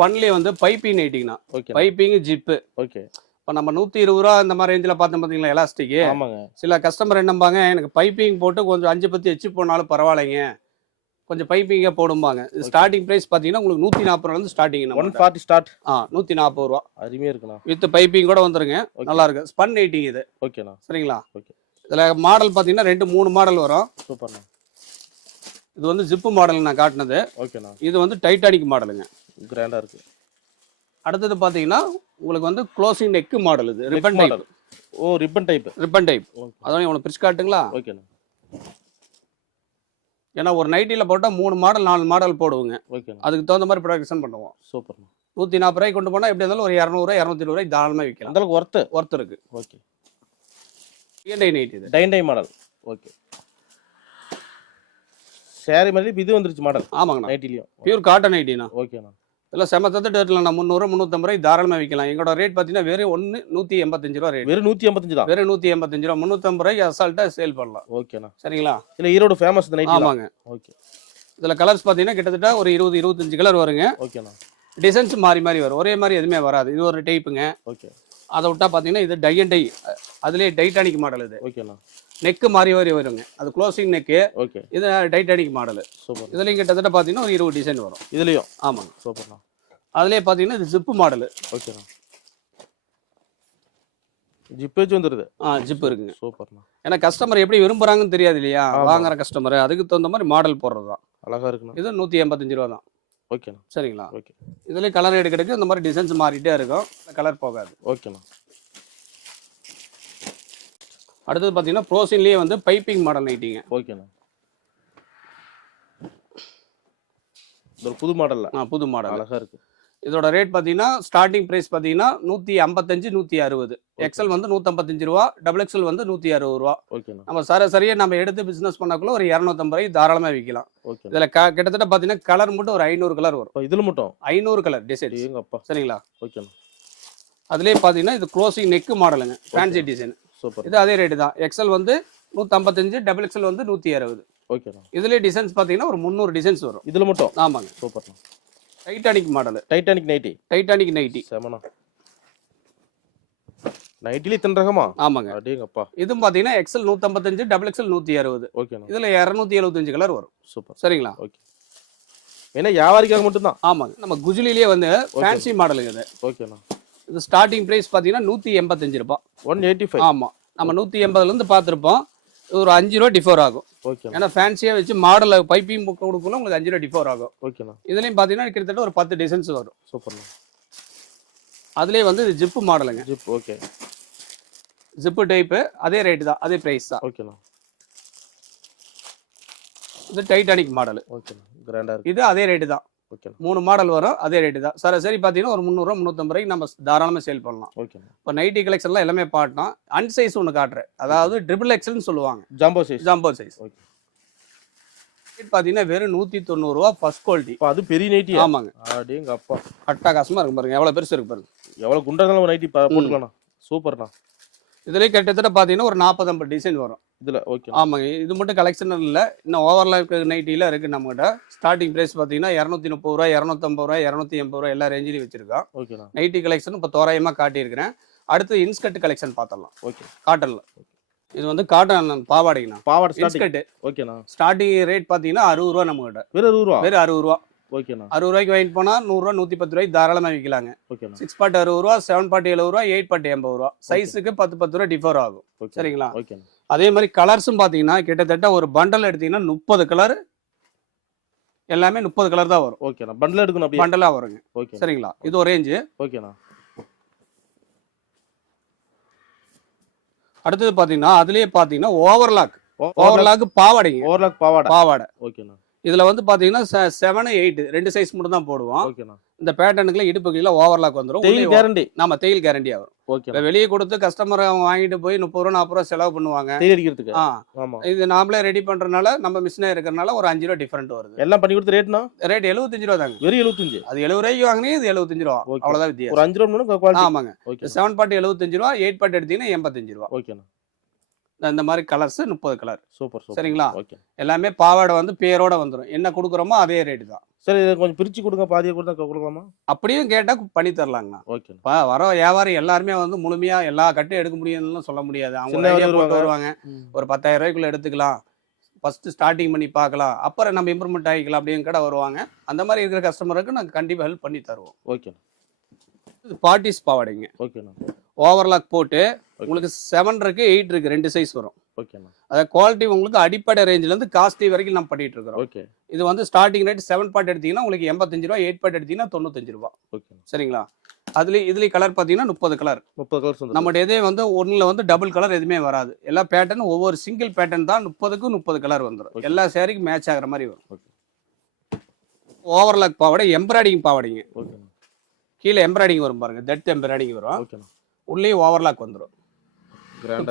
பண்ணலே வந்து பைப்பிங் நைட்டிங்கண்ணா ஓகே பைப்பிங் ஜிப்பு. ஓகே. இப்போ நம்ம நூற்றி இருபது ரூபா இந்த மாதிரி ரேஞ்சில் பார்த்தோம் பார்த்தீங்களா எலாஸ்டிக்கு ஆமாங்க. சில கஸ்டமர் என்னம்பாங்க எனக்கு பைப்பிங் போட்டு கொஞ்சம் அஞ்சு பத்து எச்சு போனாலும் பரவாயில்லைங்க. கொஞ்சம் பைப்பிங்கே போடும்பாங்க. ஸ்டார்டிங் ப்ரைஸ் பார்த்தீங்கன்னா உங்களுக்கு நூற்றி நாற்பது ரூபாலேருந்து ஸ்டார்டிங் ஒன் ஃபார்ட்டி ஸ்டார்ட் ஆ நூற்றி நாற்பது ரூபா. அருமையா இருக்குண்ணா. வித் பைப்பிங் கூட வந்துருங்க. நல்லா இருக்கு. ஸ்பன் நைட்டிங் இது. ஓகேண்ணா. சரிங்களா? Okay. இதில் மாடல் பார்த்தீங்கன்னா ரெண்டு மூணு மாடல் வரும். சூப்பர்ண்ணா. இது வந்து ஜிப்பு மாடல் நான் காட்டினது. ஓகேண்ணா. இது வந்து டைட்டானிக் மாடலுங்க கிராண்டா இருக்கு. அடுத்தது பார்த்தீங்கன்னா உங்களுக்கு வந்து க்ளோசிங் நெக்கு மாடல் இது. ரிப்பன். டைப் ஓ ribbon type ribbon type okay அதான் உனக்கு பிரிச்சு காட்டுங்களா? ஓகேண்ணா. ஏன்னா ஒரு நைட்டியில் போட்டால் மூணு மாடல் நாலு மாடல் போடுவோங்க. ஓகேண்ணா. அதுக்கு தகுந்த மாதிரி ப்ரொடக்ஷன் பண்ணுவோம். சூப்பர்ண்ணா. நூற்றி நாற்பது ரூபாய்க்கு கொண்டு போனால் எப்படி இருந்தாலும் ஒரு இரநூறுவா இரநூத்தி இருபது ரூபாய்க்கு தாராளமாக விற்கலாம் அந்த அளவுக்கு ஒர்த்து ஒர்த் இருக்கு. ஓகே டிஎன்ஐ நைட் இது. Tie dye model okay sari மாதிரி இது வந்துருச்சு மாடல் ஆமாங்கண்ணா. நைட்டிலையும் பியூர் காட்டன் நைட்டிண்ணா ஓகேண்ணா இதெல்லாம் செம தத்துட்டு நான் முந்நூறு முந்நூற்றம்பது ரூபாய்க்கு தாராளமாக விற்கலாம் எங்களோட ரேட் பார்த்தீங்கன்னா வெறும் ஒன்று நூற்றி எண்பத்தஞ்சு ரூபா ரேட் வெறும் நூத்தி எண்பத்தஞ்சு தான். வெறும் நூற்றி எண்பத்தஞ்சு ரூபா. முந்நூற்றம்பது ரூபாய்க்கு அசால்ட்டாக சேல் பண்ணலாம். ஓகேண்ணா சரிங்களா? இல்ல ஈரோடு ஃபேமஸ் நைட்டி ஆமாங்க. ஓகே இதில் கலர்ஸ் பார்த்தீங்கன்னா கிட்டத்தட்ட ஒரு இருபது இருபத்தஞ்சு கலர் வருங்க. ஓகேண்ணா டிசைன்ஸ் மாறி மாறி வரும். ஒரே மாதிரி எதுவுமே வராது. இது ஒரு டைப்புங்க ஓகே அதை விட்டா பார்த்தீங்கன்னா இது டை அண்ட் டை அதுலேயே டைட்டானிக் மாடல் இது. ஓகேண்ணா நெக்கு மாறி மாறி வருங்க. அது க்ளோசிங் நெக்கு ஓகே இது டைட்டானிக் மாடல் சூப்பர். இதுலேயும் கிட்டத்தட்ட பார்த்தீங்கன்னா ஒரு இருபது டிசைன் வரும். இதுலயும்? ஆமாங்க. சூப்பர்ண்ணா. அதுலேயே பார்த்தீங்கன்னா இது ஜிப்பு மாடல் ஓகேண்ணா ஜிப்பேஜ் வந்துருது? ஆ ஜிப் இருக்குங்க. சூப்பர்ண்ணா. ஏன்னா கஸ்டமர் எப்படி விரும்புறாங்கன்னு தெரியாது இல்லையா. வாங்குற கஸ்டமர் அதுக்கு தகுந்த மாதிரி மாடல் போடுறது தான் அழகா இருக்குண்ணா. இது நூற்றி எண்பத்தஞ்சு ரூபா தான் ஓகேண்ணா சரிங்களா? ஓகே இதுலேயே கலர் எடுக்கிறதுக்கு இந்த மாதிரி டிசைன்ஸ் மாறிட்டே இருக்கும். கலர் போகாது. ஓகேண்ணா அடுத்தது பார்த்தீங்கன்னா ப்ரோசின்லேயே வந்து பைப்பிங் மாடல் நைட்டிங்க ஓகேண்ணா ஒரு புது மாடல்ல ஆ புது மாடல் அழகா இருக்கு. இதோட ரேட் பார்த்தீங்கன்னா ஸ்டார்டிங் ப்ரைஸ் பார்த்தீங்கன்னா நூற்றி ஐம்பத்தஞ்சு நூற்றி அறுபது. எக்ஸல் வந்து நூற்றம்பத்தஞ்சு ரூபா டபுள் எக்ஸல் வந்து நூற்றி அறுபது ரூபா. ஓகேண்ணா நம்ம சராசரியாக நம்ம எடுத்து பிஸ்னஸ் பண்ணக்குள்ள ஒரு இரநூத்தம்பது ரூபாய்க்கு தாராளமாக விற்கலாம் ஓகே இதில் க கிட்டத்தட்ட பார்த்தீங்கன்னா கலர் மட்டும் ஒரு ஐநூறு கலர் வரும். இதுல மட்டும்? ஐநூறு கலர் டிசைன் சரிங்களா? ஓகேண்ணா அதுலேயே பார்த்தீங்கன்னா இது க்ளோசிங் நெக்கு மாடலுங்க ஃபேன்சி டிசைன் சூப்பர். இது அதே ரேட்டு தான். எக்ஸல் வந்து நூற்றம்பத்தஞ்சு டபுள் எக்ஸல் வந்து நூற்றி அறுபது. ஓகேண்ணா இதுலேயே டிசைன்ஸ் பார்த்தீங்கன்னா ஒரு முந்நூறு டிசைன்ஸ் வரும். இதுல மட்டும்? ஆமாங்க. சூப்பர்ண்ணா. Titanic model Titanic nighty Titanic nighty செமனா நைட்டில இத்தனை ரகமா? ஆமாங்க. அடேங்கப்பா. இதுவும் பார்த்தீங்கன்னா எக்ஸல் நூற்றம்பத்தஞ்சு டபுள் எக்ஸல் நூற்றி அறுபது. ஓகேண்ணா இதில் இரநூத்தி எழுபத்தஞ்சு கலர் வரும். சூப்பர். சரிங்களா? ஓகே ஏன்னா வியாபாரிக்காக மட்டும்தான். ஆமாங்க. நம்ம குஜிலிலேயே வந்து ஃபேன்சி மாடலுங்க இது. ஓகேண்ணா இது ஸ்டார்டிங் ப்ரைஸ் பார்த்தீங்கன்னா நூற்றி எண்பத்தஞ்சு ரூபாய். ஒன் எயிட்டி ஃபைவ் ஆமாம் நம்ம நூற்றி எண்பதுலேருந்து பார்த்துருப்போம் ஒரு அஞ்சு ரூபா டிஃபர் ஆகும். ஓகேண்ணா ஏன்னா ஃபேன்சியாக வச்சு மாடலில் பைப்பிங் புக் கொடுக்கல உங்களுக்கு அஞ்சு ரூபா டிஃபர் ஆகும். ஓகேண்ணா இதுலேயும் பார்த்தீங்கன்னா கிட்டத்தட்ட ஒரு பத்து டிசைன்ஸ் வரும். சூப்பர்ண்ணா அதுலேயே வந்து இது ஜிப்பு மாடலுங்க ஜிப் ஓகே ஜிப்பு டைப்பு அதே ரேட்டு தான் அதே ப்ரைஸ் தான். ஓகேண்ணா இது டைட்டானிக் மாடல் ஓகேண்ணா கிராண்டா இருக்கு. இது அதே ரேட்டு தான். ஓகேண்ணா மூணு மாடல் வரும் அதே ரேட்டு தான். சரி பார்த்தீங்கன்னா ஒரு முந்நூறுரூவா முந்நூற்றம்பது ரூபாய்க்கு நம்ம தாராளமாக சேல் பண்ணலாம். ஓகேண்ணா இப்போ நைட்டி கலெக்ஷன்லாம் எல்லாமே பாட்டோம் அன் சைஸ் ஒன்று காட்டுறேன். அதாவது ட்ரிபிள் எக்ஸ்எல்னு சொல்லுவாங்க. Jumbo size jumbo size okay பார்த்தீங்கன்னா வெறும் நூற்றி தொண்ணூறுரூவா ஃபர்ஸ்ட் குவாலிட்டி அது பெரிய நைட்டி ஆமாங்க. அடேங்க அப்பா அட்டகாசமாக இருக்கும் பாருங்க. எவ்வளோ பெருசு இருக்கு பாருங்க. எவ்வளவு குண்டா இருந்தாலும் நைட்டி போட்டுக்கலாம்ண்ணா. சூப்பர்ண்ணா இதுலேயே கிட்டத்தட்ட பார்த்தீங்கன்னா ஒரு நாற்பது ஐம்பது டிசைன் வரும். இதுல ஓகே ஆமாங்க. இது மட்டும் கலெக்ஷன் இல்லை. இன்னும் ஓவரில் இருக்கிற நைட்டிலாம் இருக்குது நம்மகிட்ட. ஸ்டார்டிங் ப்ரைஸ் பார்த்தீங்கன்னா இரநூத்தி முப்பது ரூபா இரநூத்தம்பது ரூபா இரநூத்தி எண்பது ரூபா எல்லா ரேஞ்சிலையும் வச்சிருக்கோம் ஓகேண்ணா நைட்டி கலெக்ஷன் இப்போ தோராயமாக காட்டியிருக்கிறேன். அடுத்து இன்ஸ்கர்ட் கலெக்ஷன் பார்த்துடலாம் ஓகே காட்டனில் இது வந்து காட்டன் பாவாடைங்கண்ணா. பாவாடை இன்ஸ்கர்ட் ஓகேண்ணா ஸ்டார்டிங் ரேட் பார்த்தீங்கன்னா அறுபது ரூபா நம்மகிட்ட. வெறும் அறுபது ரூபா? வெறும் அறுபது ரூபா. ஓகேண்ணா. அறுபது ரூபாய்க்கு வாங்கிட்டு போனால் நூறுரூவா நூற்றி பத்து ரூபாய்க்கு தாராளமாக விற்கலாங்க. ஓகேண்ணா. சிக்ஸ் பாட்டு அறுபது ரூபா செவன் பாட்டு எழுபது ரூபா எயிட் பாட்டு எண்பது ரூபா. சைஸுக்கு பத்து பத்து ரூபா டிஃபர் ஆகும். ஓகே. சரிங்களா? ஓகேண்ணா. அதே மாதிரி கலர்ஸும் பார்த்தீங்கன்னா கிட்டத்தட்ட ஒரு பண்டல் எடுத்தீங்கன்னா முப்பது கலர் எல்லாமே முப்பது கலர் தான் வரும். ஓகேண்ணா. பண்டில் எடுக்கணும் பண்டலாக வருங்க. ஓகே சரிங்களா? இது ஒரு ரேஞ்சு ஓகேண்ணா. அடுத்தது பார்த்தீங்கன்னா அதுலேயே பார்த்தீங்கன்னா ஓவர்லாக் ஓவர்லாக் பாவாடைங்க. ஓவர்லாக் பாவாடை. பாவாடை. ஓகேண்ணா. இதில் வந்து பார்த்தீங்கன்னா செவன் எயிட் ரெண்டு சைஸ் மட்டும் தான் போடுவோம் ஓகேண்ணா இந்த பேட்டர்னுக்குலாம் இடுப்புகளில் ஓவர்லாக் வந்துடும் டெய்லி கேரண்டி நம்ம தையல் கேரண்டியாக வரும். ஓகே வெளியே கொடுத்து கஸ்டமர் அவங்க வாங்கிட்டு போய் முப்பது ரூபா நாற்பது ரூபா செலவு பண்ணுவாங்க. அடிக்கிறதுக்கு? ஆ. இது நாமளே ரெடி பண்றதுனால நம்ம மிஷினே இருக்கிறனால ஒரு அஞ்சு ரூபா டிஃபரெண்ட் வருது. எல்லாம் பண்ணி கொடுத்த ரேட்னா ரேட் எழுபத்தஞ்சு ரூபா தாங்க. வெறும் எழுபத்தஞ்சு அது எழுபது ரூபாய்க்கு வாங்கினீங்க இது எழுபத்தஞ்சு ரூபா. Okay. அவ்வளவுதான் ஒரு வித்தியாசம் அஞ்சு ரூபா ஆமாங்க. செவன் பாட்டு எழுபத்தஞ்சு ரூபா எயிட் பாட்டு எடுத்தீங்கன்னா எண்பத்தஞ்சு ரூபா. ஓகேண்ணா இந்த மாதிரி கலர்ஸ் முப்பது கலர் சூப்பர் சரிங்களா? ஓகே எல்லாமே பாவாடை வந்து பேரோட வந்துடும் என்ன கொடுக்குறோமோ அதே ரேட்டு தான். சரி இதை கொஞ்சம் பிரிச்சு கொடுங்க பாதியை கொடுத்தா கொடுக்கலாமா? அப்படியும் கேட்டா பண்ணி தரலாங்கண்ணா. ஓகேண்ணா இப்போ வர வியாபாரி எல்லாருமே வந்து முழுமையா எல்லா கட்டும் எடுக்க முடியும்னு சொல்ல முடியாது. அவங்க போட்டு வருவாங்க. ஒரு பத்தாயிரம் ரூபாய்க்குள்ள எடுத்துக்கலாம். ஃபர்ஸ்ட் ஸ்டார்டிங் பண்ணி பார்க்கலாம். அப்புறம் நம்ம இம்ப்ரூவ்மெண்ட் ஆகிக்கலாம் அப்படின்னு கூட வருவாங்க. அந்த மாதிரி இருக்கிற கஸ்டமருக்கு நாங்கள் கண்டிப்பாக ஹெல்ப் பண்ணி தருவோம். இது பார்ட்டிஸ் பாவாடைங்க. ஓகேண்ணா ஓவர்லாக் போட்டு உங்களுக்கு செவன் இருக்கு எயிட் இருக்கு ரெண்டு சைஸ் வரும். ஓகேண்ணா அதாவது குவாலிட்டி உங்களுக்கு அடிப்படை ரேஞ்சில இருந்து காஸ்ட்லி வரைக்கும் நம்ம பண்ணிட்டு இருக்கிறோம். ஓகே இது வந்து ஸ்டார்டிங் ரேட் செவன் பாட் எடுத்தீங்கன்னா உங்களுக்கு எண்பத்தஞ்சு ரூபா எயிட் பாட் எடுத்தீங்கன்னா தொண்ணூத்தஞ்சு ரூபா ஓகேண்ணா சரிங்களா? அதுலேயும் இதுலேயும் கலர் பார்த்தீங்கன்னா முப்பது கலர் முப்பது வந்து நம்மகிட்ட எதே வந்து ஒன்றில் வந்து டபுள் கலர் எதுவுமே வராது. எல்லா பேட்டர்ன் ஒவ்வொரு சிங்கிள் பேட்டர்ன் தான் முப்பதுக்கு முப்பது கலர் வந்துடும். எல்லா சேரீக்கும் மேட்ச் ஆகுற மாதிரி வரும். ஓகே ஓவர்லாக் பாவாடை எம்ப்ராய்டிங் பாவாடைங்க. கீழே எம்ப்ராய்டிங் வரும் பாருங்க. டெட் எம்ப்ராய்டிங் வரும். உள்ளேயும் ஓவர்லாக் வந்துடும்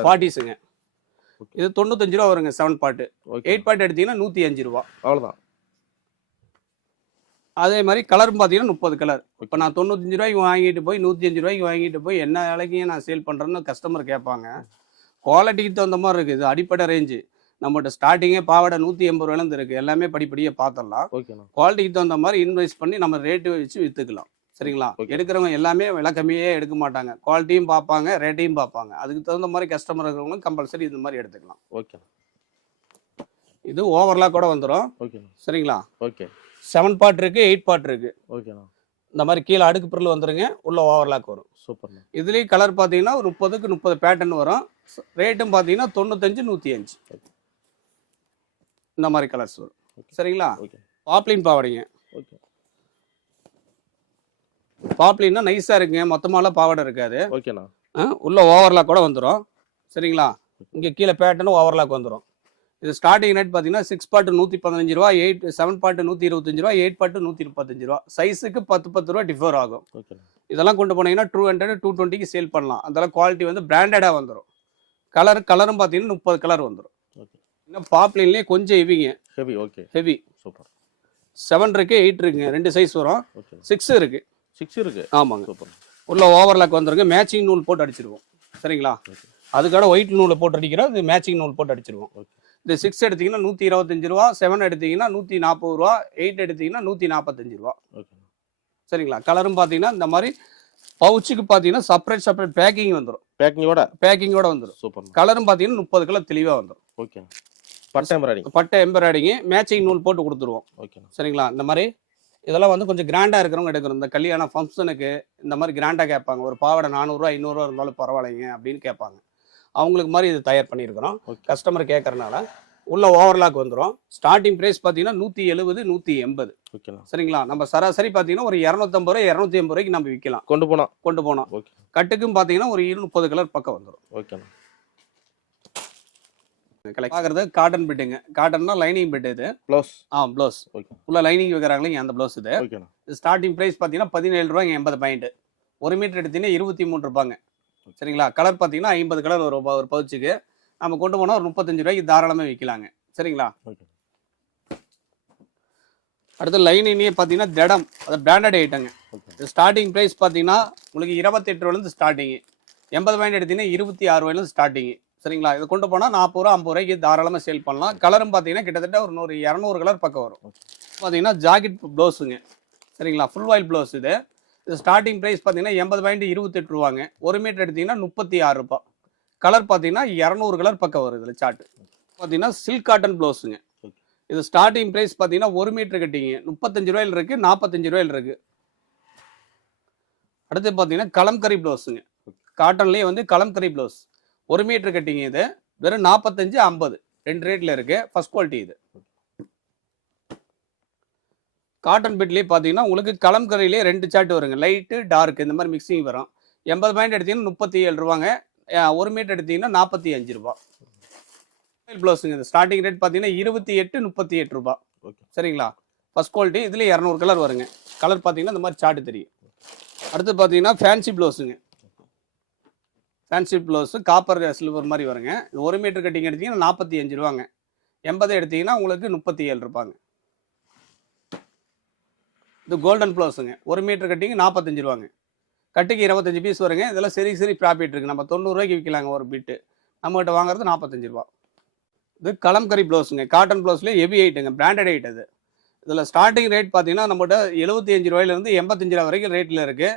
ஃபார்ட்டிஸுங்க. இது தொண்ணூத்தஞ்சு ரூபா வருங்க செவன் பாட்டு எயிட் பாட்டு எடுத்தீங்கன்னா நூற்றி அஞ்சு ரூபா. அவ்வளோதான் அதே மாதிரி கலரும் பார்த்தீங்கன்னா முப்பது கலர் இப்போ நான் தொண்ணூத்தஞ்சு ரூபாய்க்கு வாங்கிட்டு போய் நூற்றி அஞ்சு ரூபாய்க்கு வாங்கிட்டு போய் என்ன விலைக்கு நான் சேல் பண்ணுறேன்னு கஸ்டமர் கேட்பாங்க. குவாலிட்டிக்கு தகுந்த மாதிரி இருக்குது இது அடிப்படை ரேஞ்சு நம்மகிட்ட ஸ்டார்டிங்கே பாவாடை நூற்றி எண்பது ரூபாயிலேருந்து இருக்குது எல்லாமே படிப்படியாக பார்த்துடலாம். குவாலிட்டிக்கு தகுந்த மாதிரி இன்வெஸ்ட் பண்ணி நம்ம ரேட்டு வச்சு விற்றுக்கலாம் சரிங்களா. எடுக்கிறவங்க எல்லாமே விலை கம்மியே எடுக்க மாட்டாங்க. குவாலிட்டியும் பார்ப்பாங்க ரேட்டையும் பார்ப்பாங்க. அதுக்கு தகுந்த மாதிரி கஸ்டமர் இருக்கிறவங்க கம்பல்சரி இந்த மாதிரி எடுத்துக்கலாம். ஓகேண்ணா இது ஓவர்லாக் கூட வந்துடும் ஓகேண்ணா சரிங்களா? ஓகே. செவன் பார்ட் இருக்கு எயிட் பார்ட் இருக்கு. ஓகேண்ணா. இந்த மாதிரி கீழே அடுக்கு பொருள் வந்துருங்க உள்ள ஓவர்லாக் வரும். சூப்பர்ண்ணா. இதுலேயும் கலர் பார்த்தீங்கன்னா ஒரு முப்பதுக்கு முப்பது பேட்டர்ன் வரும். ரேட்டும் பார்த்தீங்கன்னா தொண்ணூத்தஞ்சு நூற்றி அஞ்சு இந்த மாதிரி கலர்ஸ் வரும். சரிங்களா? ஓகே. பாப்ளின் பாவாடைங்க. ஓகே. பாப்ளின்னா நைஸாக இருக்குங்க மொத்தமாலாம் பாவாடை இருக்காது. ஓகேண்ணா. ஆ, உள்ள ஓவர்லாக் கூட வந்துடும் சரிங்களா? இங்கே கீழே பேட்டர்னும் ஓவர்லாக் வந்துடும் இது ஸ்டார்டிங் ரேட் பார்த்தீங்கன்னா சிக்ஸ் பாட்டு நூற்றி பதினஞ்சு ரூபா எயிட் செவன் பாட்டு நூற்றி இருபத்தஞ்சு ரூபா எயிட் பாட்டு நூற்றி முப்பத்தஞ்சு ரூபா. சைஸுக்கு பத்து பத்து ரூபா டிஃபர் ஆகும். இதெல்லாம் கொண்டு போனீங்கன்னா டூ ஹண்ட்ரட் டூ டுவெண்ட்டிக்கு சேல் பண்ணலாம். அதெல்லாம் குவாலிட்டி வந்து பிராண்டடாக வந்துடும் கலர் கலரும் பார்த்தீங்கன்னா முப்பது கலர் வந்துடும் ஓகே. இன்னும் பாப்லின்லேயே கொஞ்சம் ஹெவிங்க heavy okay heavy super. Seven இருக்கு எயிட் இருக்குங்க. ரெண்டு சைஸ் வரும். சிக்ஸ் இருக்கு. சிக்ஸ் இருக்கு. ஆமாங்க. சூப்பர் உள்ள ஓவர்லாக் வந்துருங்க. மேட்சிங் நூல் போட்டு அடிச்சிருவோம். சரிங்களா? அதுக்காக ஒயிட் நூலை போட்டு அடிக்கிறோம். இது மேட்சிங் நூல் போட்டு அடிச்சிருவோம். ஓகே இது சிக்ஸ் எடுத்தீங்கன்னா நூற்றி இருபத்தஞ்சு ரூபா செவன் எடுத்தீங்கன்னா நூற்றி நாற்பது ரூபா எயிட் எடுத்தீங்கன்னா நூற்றி நாற்பத்தஞ்சு ரூபா. ஓகே சரிங்களா? கலரும் பார்த்தீங்கன்னா இந்த மாதிரி பவுச்சுக்கு பார்த்தீங்கன்னா செப்பரேட் செப்பரேட் பேக்கிங் வந்துடும் பேக்கிங்கோட பேக்கிங்கோட வந்துடும் சூப்பர்ண்ணா கலரும் பார்த்தீங்கன்னா முப்பது கலர் தெளிவாக வந்துடும் ஓகேண்ணா பட்டை எம்ப்ராய்டிங் பட்டை எம்பராய்டிங்கு மேட்சிங் நூல் போட்டு கொடுத்துருவோம். ஓகேண்ணா சரிங்களா? இந்த மாதிரி இதெல்லாம் வந்து கொஞ்சம் கிராண்டாக இருக்கிறவங்க எடுக்கணும். இந்த கல்யாண ஃபங்க்ஷனுக்கு இந்த மாதிரி கிராண்டாக கேட்பாங்க. ஒரு பாவாடை நானூறுரூவா ஐநூறுரூவா இருந்தாலும் பரவாயில்லைங்க அப்படின்னு கேட்பாங்க. அவங்களுக்கு மாதிரி இது தயார் பண்ணியிருக்கிறோம். கஸ்டமர் கேட்கறனால உள்ள ஓவர்லாக் வந்துடும் ஸ்டார்டிங் ப்ரைஸ் பார்த்தீங்கன்னா நூற்றி எழுபது நூற்றி எண்பது. ஓகேண்ணா. சரிங்களா? நம்ம சராசரி பார்த்தீங்கன்னா ஒரு இரநூத்தம்பது ரூபா இரநூத்தி எண்பது ரூபாய்க்கு நம்ம விற்கலாம். கொண்டு போனா? கொண்டு போனோம் ஓகே. கட்டுக்கும் பார்த்தீங்கன்னா ஒரு இரு முப்பது கலர் பக்கம் வந்துடும் ஓகேண்ணா. பார்க்குறது காட்டன் பிட்டுங்க காட்டன்னா லைனிங் பிட் இது. ப்ளவுஸ் ஆ ப்ளவுஸ் ஓகே உள்ள லைனிங் வைக்கிறாங்களே அந்த ப்ளவுஸ் இது. ஸ்டார்டிங் ப்ரைஸ் பார்த்தீங்கன்னா பதினேழு ரூபாய்ங்க எண்பது பாயிண்ட் ஒரு மீட்டர் எடுத்தீங்கன்னா இருபத்தி மூணு ரூபாங்க சரிங்களா? கலர் பார்த்தீங்கன்னா ஐம்பது கலர் வரும் ஒரு பவுச்சுக்கு. நம்ம கொண்டு போனால் ஒரு முப்பத்தஞ்சு ரூபாய்க்கு தாராளமாக விற்கலாங்க சரிங்களா? அடுத்து லைனிங்கே பார்த்தீங்கன்னா திடம். அது பிராண்டட் ஐட்டங்க ஸ்டார்டிங் ப்ரைஸ் பார்த்தீங்கன்னா உங்களுக்கு இருபத்தெட்டு ரூபாயிலேருந்து ஸ்டார்டிங்கு எண்பது பாயிண்ட் எடுத்தீங்கன்னா இருபத்தி ஆறு ரூபாயிலேருந்து ஸ்டார்டிங்கு சரிங்களா? இதை கொண்டு போனால் நாற்பது ரூபா ஐம்பது ரூபாய்க்கு தாராளமாக சேல் பண்ணலாம். கலரும் பார்த்தீங்கன்னா கிட்டத்தட்ட ஒரு நூறு இரநூறு கலர் பக்கம் வரும். பார்த்தீங்கன்னா ஜாக்கெட் ப்ளவுஸுங்க சரிங்களா? ஃபுல் வாயில் ப்ளவுஸ் இது. இது ஸ்டார்டிங் ப்ரைஸ் பார்த்தீங்கன்னா எண்பது பாயிண்ட் இருபத்தெட்டு ரூபாங்க. ஒரு மீட்டர் எடுத்தீங்கன்னா முப்பத்தி ஆறு ரூபாய் கலர் பார்த்தீங்கன்னா இரநூறு கலர் பக்கம் வரும் இதில் சார்ட் பார்த்தீங்கன்னா சில்க் காட்டன் ப்ளவுஸுங்க இது ஸ்டார்டிங் ப்ரைஸ் பார்த்தீங்கன்னா ஒரு மீட்டர் கட்டிங்க. முப்பத்தஞ்சு ரூபாயில் இருக்கு நாற்பத்தஞ்சு ரூபாயில் இருக்கு. அடுத்து பார்த்தீங்கன்னா கலம்கரி ப்ளவுஸுங்க காட்டன்லேயே வந்து கலம்கரி ப்ளவுஸ் ஒரு மீட்டர் கட்டிங்க இது. வெறும் நாற்பத்தஞ்சு ஐம்பது. ரெண்டு ரேட்டில் இருக்கு. ஃபர்ஸ்ட் குவாலிட்டி இது. காட்டன் பிட்லேயே பார்த்தீங்கன்னா உங்களுக்கு கலம்கரியிலே ரெண்டு சார்ட் வருங்க. லைட்டு டார்க் இந்த மாதிரி மிக்சிங் வரும். எண்பது பாயிண்ட் எடுத்தீங்கன்னா முப்பத்தி ஏழு ரூபாங்க ஒரு மீட்டர் எடுத்தீங்கன்னா நாற்பத்தி அஞ்சு ரூபா. ப்ளவுஸுங்க இது ஸ்டார்டிங் ரேட் பார்த்தீங்கன்னா இருபத்தி எட்டு முப்பத்தி எட்டு ரூபா. ஓகே சரிங்களா? ஃபர்ஸ்ட் குவாலிட்டி இதில் இரநூறு கலர் வருங்க. கலர் பார்த்தீங்கன்னா இந்த மாதிரி சார்ட் தெரியும். அடுத்து பார்த்தீங்கன்னா ஃபேன்சி ப்ளவுஸுங்க ஃபேன்சி ப்ளவுஸு காப்பர் சில்வர் மாதிரி வருங்க. இது ஒரு மீட்டர் கட்டிங் எடுத்தீங்கன்னா நாற்பத்தி அஞ்சு ரூபாங்க. எண்பது எடுத்தீங்கன்னா உங்களுக்கு முப்பத்தி ஏழு ரூபாங்க. இது கோல்டன் ப்ளவுஸுங்க ஒரு மீட்டர் கட்டிங் நாற்பத்தஞ்சு ரூபாங்க. கட்டிக்கு இருபத்தஞ்சு பீஸ் வருங்க. இதெல்லாம் சரி சரி ப்ராஃபிட் இருக்குது நம்ம தொண்ணூறுரூவாய்க்கு விற்கலாங்க ஒரு பீட்டு நம்மகிட்ட வாங்குறது நாற்பத்தஞ்சு ரூபா. இது கலம்கரி ப்ளவுஸுங்க காட்டன் ப்ளவுஸ்லேயே ஹெவி ஐட்டுங்க பிராண்டட் ஐட் அது. இதில் ஸ்டார்டிங் ரேட் பார்த்தீங்கன்னா நம்மகிட்ட எழுபத்தி அஞ்சு ரூபாயிலேருந்து எண்பத்தஞ்சு ரூபா வரைக்கும் ரேட்டில் இருக்குது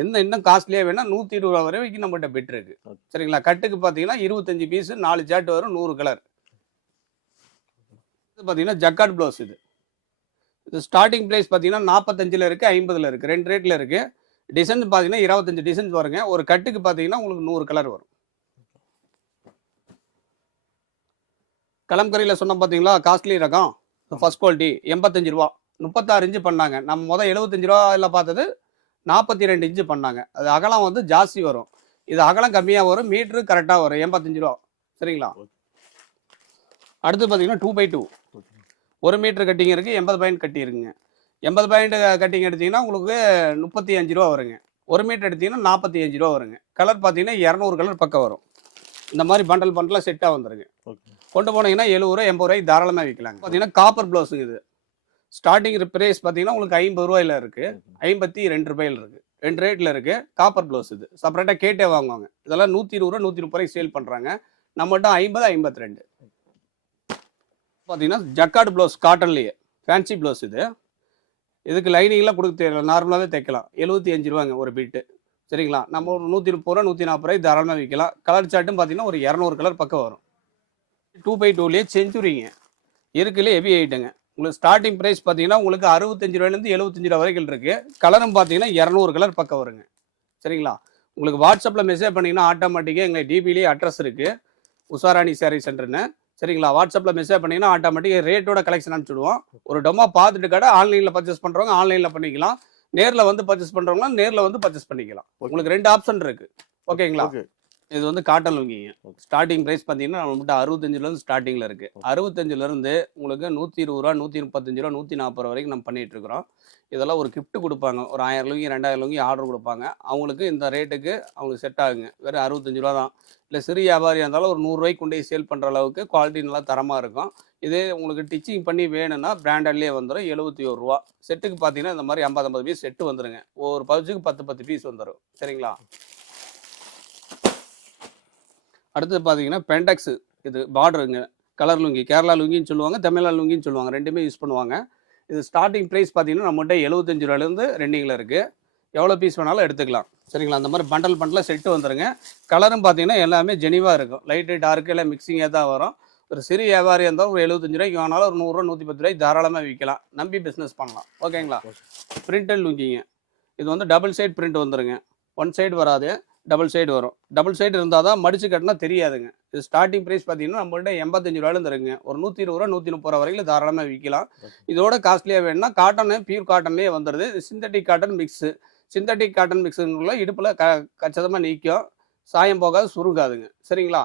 என்ன இன்னும் காஸ்ட்லியாக வேணால் நூற்றி இருபது ரூபா வரைக்கும் நம்மகிட்ட பெட் இருக்கு. சரிங்களா? கட்டுக்கு பார்த்தீங்கன்னா இருபத்தஞ்சு பீஸ் நாலு சாட் வரும் நூறு கலர் இது பார்த்தீங்கன்னா ஜக்காட் ப்ளவுஸ் இது. இது ஸ்டார்டிங் ப்ரைஸ் பார்த்தீங்கன்னா நாற்பத்தஞ்சில் இருக்குது ஐம்பதில் இருக்குது ரெண்டு ரேட்டில் இருக்குது டிசைன் பார்த்தீங்கன்னா இருபத்தஞ்சு டிசைன்ஸ் வருங்க. ஒரு கட்டுக்கு பார்த்தீங்கன்னா உங்களுக்கு நூறு கலர் வரும். கலம்கரியில் சொன்னோம் பார்த்தீங்களா காஸ்ட்லி ரகம். ஃபர்ஸ்ட் குவாலிட்டி எண்பத்தஞ்சு ரூபா. முப்பத்தாறு இன்ச்சு பண்ணாங்க. நம்ம முதல் எழுபத்தஞ்சு ரூபாயில் பார்த்தது நாற்பத்தி ரெண்டு இன்ச்சு பண்ணாங்க. அது அகலம் வந்து ஜாஸ்தி வரும். இது அகலம் கம்மியாக வரும் மீட்ரு கரெக்டாக வரும். எண்பத்தஞ்சு ரூபா. சரிங்களா? அடுத்து பார்த்தீங்கன்னா டூ பை டூ ஒரு மீட்டர் கட்டிங் இருக்குது எண்பது பாயிண்ட் கட்டி இருக்குங்க. எண்பது பாயிண்ட் கட்டிங் எடுத்தீங்கன்னா உங்களுக்கு முப்பத்தி அஞ்சு ரூபா வருங்க. ஒரு மீட்டர் எடுத்தீங்கன்னா நாற்பத்தி அஞ்சு ரூபா வருங்க. கலர் பார்த்தீங்கன்னா இரநூறு கலர் பக்கம் வரும். இந்த மாதிரி பண்டல் பண்டலாக செட்டாக வந்துருங்க கொண்டு போனீங்கன்னா எழுபது ரூபா எண்பது ரூபாய்க்கு தாராளமாக விற்கலாங்க பார்த்தீங்கன்னா காப்பர் ப்ளவுஸுங்க இது. ஸ்டார்டிங் ப்ரைஸ் பார்த்தீங்கன்னா உங்களுக்கு ஐம்பது ரூபாயில இருக்கு. ஐம்பத்தி ரெண்டு ரூபாயில் இருக்கு. ரெண்டு ரேட்ல இருக்கு. காப்பர் ப்ளவுஸ் இது. செப்பரேட்டாக கேட்டே வாங்குவாங்க. இதெல்லாம் நூற்றி இருபது ரூபா நூற்றி முப்பது ரூபாய்க்கு சேல் பண்ணுறாங்க நம்மகிட்ட ஐம்பது ஐம்பத்தி ரெண்டு. பார்த்தீங்கன்னா ஜக்கார்டு ப்ளவுஸ் காட்டன்லேயே ஃபேன்சி ப்ளவுஸ் இது. இதுக்கு லைனிங்லாம் கொடுக்க தேவையில்ல. நார்மலாகவே தைக்கலாம். எழுபத்தி அஞ்சு ரூபாங்க ஒரு பீட்டு சரிங்களா? நம்ம ஒரு நூற்றி முப்பது ரூபா நூற்றி நாற்பது ரூபாய் தாராளமாக விற்கலாம். கலர் சார்ட்டும் பார்த்தீங்கன்னா ஒரு இரநூறு கலர் பக்கம் வரும். டூ பை டூலேயே செஞ்சுரிங்க இருக்குல்ல ஹெவி ஐட்டுங்க உங்களுக்கு ஸ்டார்டிங் ப்ரைஸ் பார்த்தீங்கன்னா உங்களுக்கு அறுபத்தஞ்சு ரூபாயிலேருந்து எழுபத்தஞ்சு ரூபா வரைக்கும் இருக்குது கலரும் பார்த்தீங்கன்னா இரநூறு கலர் பக்கம் வருங்க. சரிங்களா? உங்களுக்கு வாட்ஸ்அப்பில் மெசேஜ் பண்ணிங்கன்னா ஆட்டோமேட்டிக்காக எங்கள் டிபிலேயே அட்ரஸ் இருக்குது உஷாராணி சாரி சென்டர்னு சரிங்களா? வாட்ஸ்அப்பில் மெசேஜ் பண்ணிங்கன்னா ஆட்டோமேட்டிக்காக ரேட்டோட கலெக்ஷன் அனுப்பிச்சுடுவோம். ஒரு டொமா பார்த்துட்டு கடை ஆன்லைனில் பர்ச்சேஸ் பண்ணுறவங்க ஆன்லைனில் பண்ணிக்கலாம். நேரில் வந்து பர்ச்சேஸ் பண்ணுறவங்களாம் நேரில் வந்து பர்ச்சேஸ் பண்ணிக்கலாம். உங்களுக்கு ரெண்டு ஆப்ஷன் இருக்குது ஓகேங்களா ஓகே இது வந்து காட்டன் லுங்கிங்க ஸ்டார்டிங் ப்ரைஸ் பார்த்தீங்கன்னா நம்மகிட்ட அறுபத்தஞ்சிலேருந்து ஸ்டார்டிங்கில் இருக்கு அறுபத்தஞ்சிலேருந்து உங்களுக்கு நூற்றி இருபது ரூபா நூற்றி முப்பத்தஞ்சு ரூபா நூற்றி நாற்பது ரூபா வரைக்கும் நம்ம பண்ணிட்டு இருக்கிறோம். இதெல்லாம் ஒரு gift கொடுப்பாங்க. ஒரு ஆயிரம் லுங்கி ரெண்டாயிரம் லுங்கி ஆர்டர் கொடுப்பாங்க. அவங்களுக்கு இந்த ரேட்டுக்கு அவங்களுக்கு செட் ஆகுங்க. வெறும் அறுபத்தஞ்சு ரூபா தான். இல்லை சிறு வியாபாரியாக இருந்தாலும் ஒரு நூறுரூவாய்க்கு கொண்டு போய் சேல் பண்ணுற அளவுக்கு குவாலிட்டி நல்லா தரமாக இருக்கும். இதே உங்களுக்கு டிச்சிங் பண்ணி வேணும்னா பிராண்டட்லேயே வந்துடும் எழுபத்தி ஒரு ரூபா செட்டுக்கு பார்த்தீங்கன்னா இந்த மாதிரி ஐம்பது ஐம்பது பீஸ் செட்டு வந்துருங்க. ஒவ்வொரு பவுச்சுக்கு பத்து பத்து பீஸ் வந்துடும் சரிங்களா? அடுத்தது பார்த்தீங்கன்னா பெண்டெக்ஸ் இது பார்டருங்க கலர் லுங்கி கேரளா லுங்கின்னு சொல்லுவாங்க தமிழ்நாடு லுங்கின்னு சொல்லுவாங்க. ரெண்டுமே யூஸ் பண்ணுவாங்க. இது ஸ்டார்டிங் ப்ரைஸ் பார்த்தீங்கன்னா நம்மகிட்ட எழுபத்தஞ்சு ரூபாயிலேருந்து ரெண்டிங்கில் இருக்குது எவ்வளோ பீஸ் வேணாலும் எடுத்துக்கலாம். சரிங்களா? அந்த மாதிரி பண்டல் பண்டலாக செட்டு வந்துருங்க. கலரும் பார்த்தீங்கன்னா எல்லாமே ஜெனிவாக இருக்கும். லைட்டு டார்க்கு எல்லாம் மிக்சிங்காக தான் வரும். ஒரு சிறு வியாபாரியாக இருந்தால் ஒரு எழுபத்தஞ்சு ரூபாய்க்கு வாங்கினாலும் ஒரு நூறுரூவா நூற்றி பத்து ரூபாய்க்கு தாராளமாக விற்கலாம். நம்பி பிஸ்னஸ் பண்ணலாம். ஓகேங்களா பிரிண்டட் லுங்கிங்க. இது வந்து டபுள் சைடு பிரிண்ட் வந்துருங்க. ஒன் சைடு வராது. டபுள் சைடு வரும். டபுள் சைடு இருந்தால் தான் மடிச்சு கட்டினா தெரியாதுங்க. இது ஸ்டார்டிங் ப்ரைஸ் பார்த்தீங்கன்னா நம்மள்ட்ட எண்பத்தஞ்சு ரூபாயிலேருந்து இருக்குங்க ஒரு நூற்றி இருபது ரூபா நூற்றி முப்பது ரூபா வரைக்கும் தாராளமாக விற்கலாம். இதோட காஸ்ட்லியாக வேணும்னா காட்டனு பியூர் காட்டன்லேயே வந்துடுது synthetic cotton mix synthetic cotton மிக்ஸுங்குள்ள இடுப்பில் க கச்சிதமாக நிற்கும் சாயம் போகாது சுருங்காதுங்க சரிங்களா?